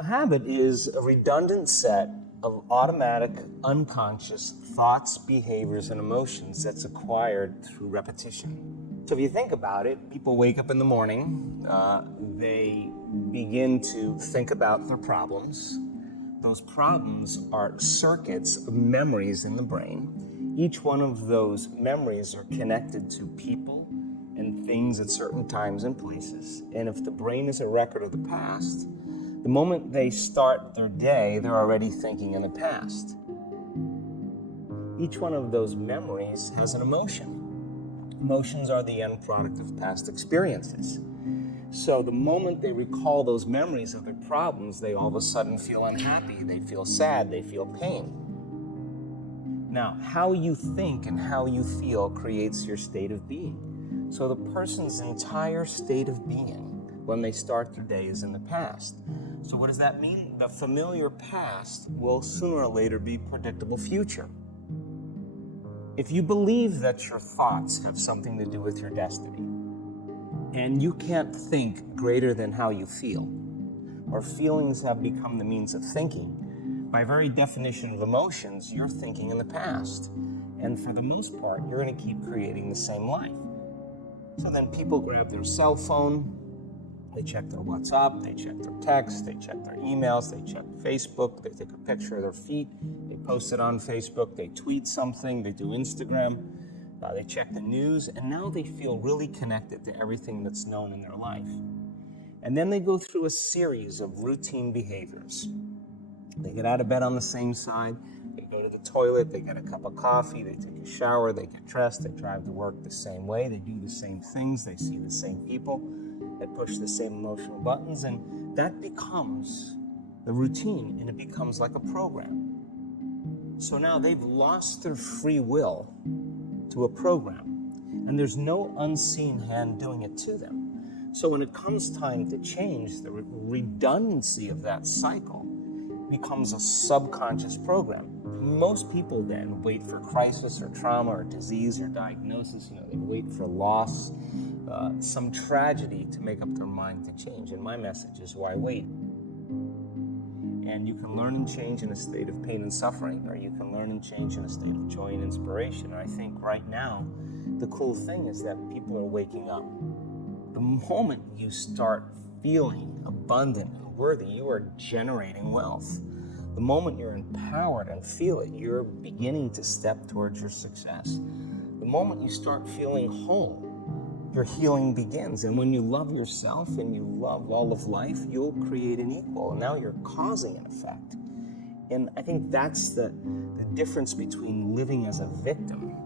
A habit is a redundant set of automatic, unconscious thoughts, behaviors, and emotions that's acquired through repetition. So if you think about it, people wake up in the morning, they begin to think about their problems. Those problems are circuits of memories in the brain. Each one of those memories are connected to people and things at certain times and places. And if the brain is a record of the past, the moment they start their day, they're already thinking in the past. Each one of those memories has an emotion. Emotions are the end product of past experiences. So the moment they recall those memories of their problems, they all of a sudden feel unhappy, they feel sad, they feel pain. Now, how you think and how you feel creates your state of being. So the person's entire state of being when they start their day is in the past. So what does that mean? The familiar past will sooner or later be predictable future. If you believe that your thoughts have something to do with your destiny, and you can't think greater than how you feel, or feelings have become the means of thinking, by very definition of emotions, you're thinking in the past. And for the most part, you're going to keep creating the same life. So then people grab their cell phone, they check their WhatsApp, they check their texts, they check their emails, they check Facebook, they take a picture of their feet, they post it on Facebook, they tweet something, they do Instagram, they check the news, and now they feel really connected to everything that's known in their life. And then they go through a series of routine behaviors. They get out of bed on the same side, they go to the toilet, they get a cup of coffee, they take a shower, they get dressed, they drive to work the same way, they do the same things, they see the same people, they push the same emotional buttons, and that becomes the routine, and it becomes like a program. So now they've lost their free will to a program, and there's no unseen hand doing it to them. So when it comes time to change, the redundancy of that cycle becomes a subconscious program. Most people then wait for crisis or trauma or disease or diagnosis. They wait for loss, some tragedy to make up their mind to change. And my message is, why wait? And you can learn and change in a state of pain and suffering, or you can learn and change in a state of joy and inspiration. And I think right now, the cool thing is that people are waking up. The moment you start feeling abundant and worthy, you are generating wealth. The moment you're empowered and feel it, you're beginning to step towards your success. The moment you start feeling whole, your healing begins. And when you love yourself and you love all of life, you'll create an equal. And now you're causing an effect. And I think that's the difference between living as a victim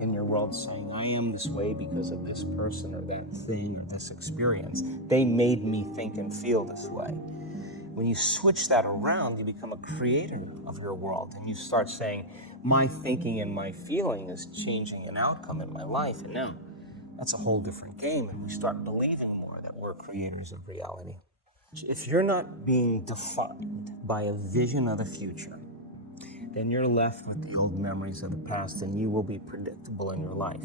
in your world, saying, I am this way because of this person or that thing or this experience. They made me think and feel this way. When you switch that around, you become a creator of your world. And you start saying, my thinking and my feeling is changing an outcome in my life. And now, that's a whole different game, and we start believing more that we're creators of reality. If you're not being defined by a vision of the future, then you're left with the old memories of the past, and you will be predictable in your life.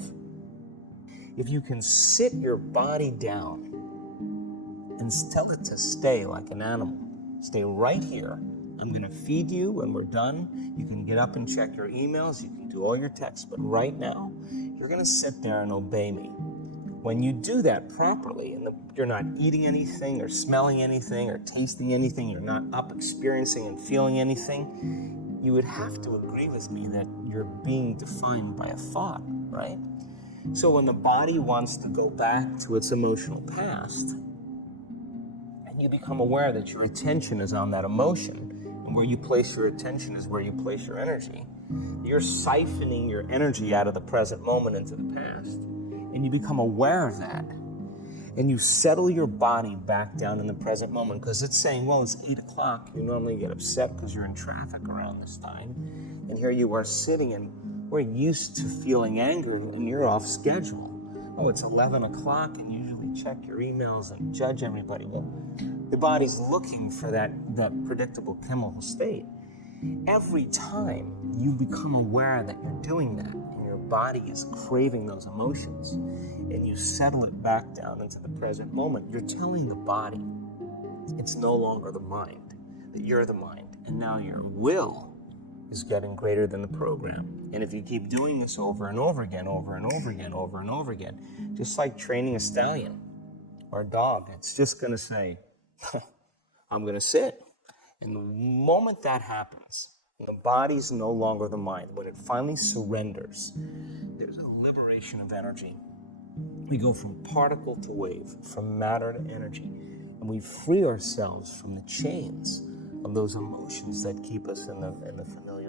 If you can sit your body down and tell it to stay like an animal, stay right here. I'm going to feed you when we're done. You can get up and check your emails. You can do all your texts. But right now, you're going to sit there and obey me. When you do that properly, and you're not eating anything or smelling anything or tasting anything, you're not up experiencing and feeling anything, you would have to agree with me that you're being defined by a thought, right? So when the body wants to go back to its emotional past, and you become aware that your attention is on that emotion, and where you place your attention is where you place your energy, you're siphoning your energy out of the present moment into the past. And you become aware of that. And you settle your body back down in the present moment, because it's saying, well, it's 8 o'clock. You normally get upset because you're in traffic around this time. And here you are sitting, and we're used to feeling angry, and you're off schedule. Oh, it's 11 o'clock, and you usually check your emails and judge everybody. Well, the body's looking for that predictable chemical state. Every time you become aware that you're doing that, and your body is craving those emotions, and you settle it back down into the present moment, you're telling the body it's no longer the mind. that you're the mind, and now your will is getting greater than the program. And if you keep doing this over and over again, over and over again, over and over again, just like training a stallion or a dog, it's just going to say, I'm going to sit. And the moment that happens, the body's no longer the mind. When it finally surrenders, there's a liberation of energy. We go from particle to wave, from matter to energy, and we free ourselves from the chains of those emotions that keep us in the familiar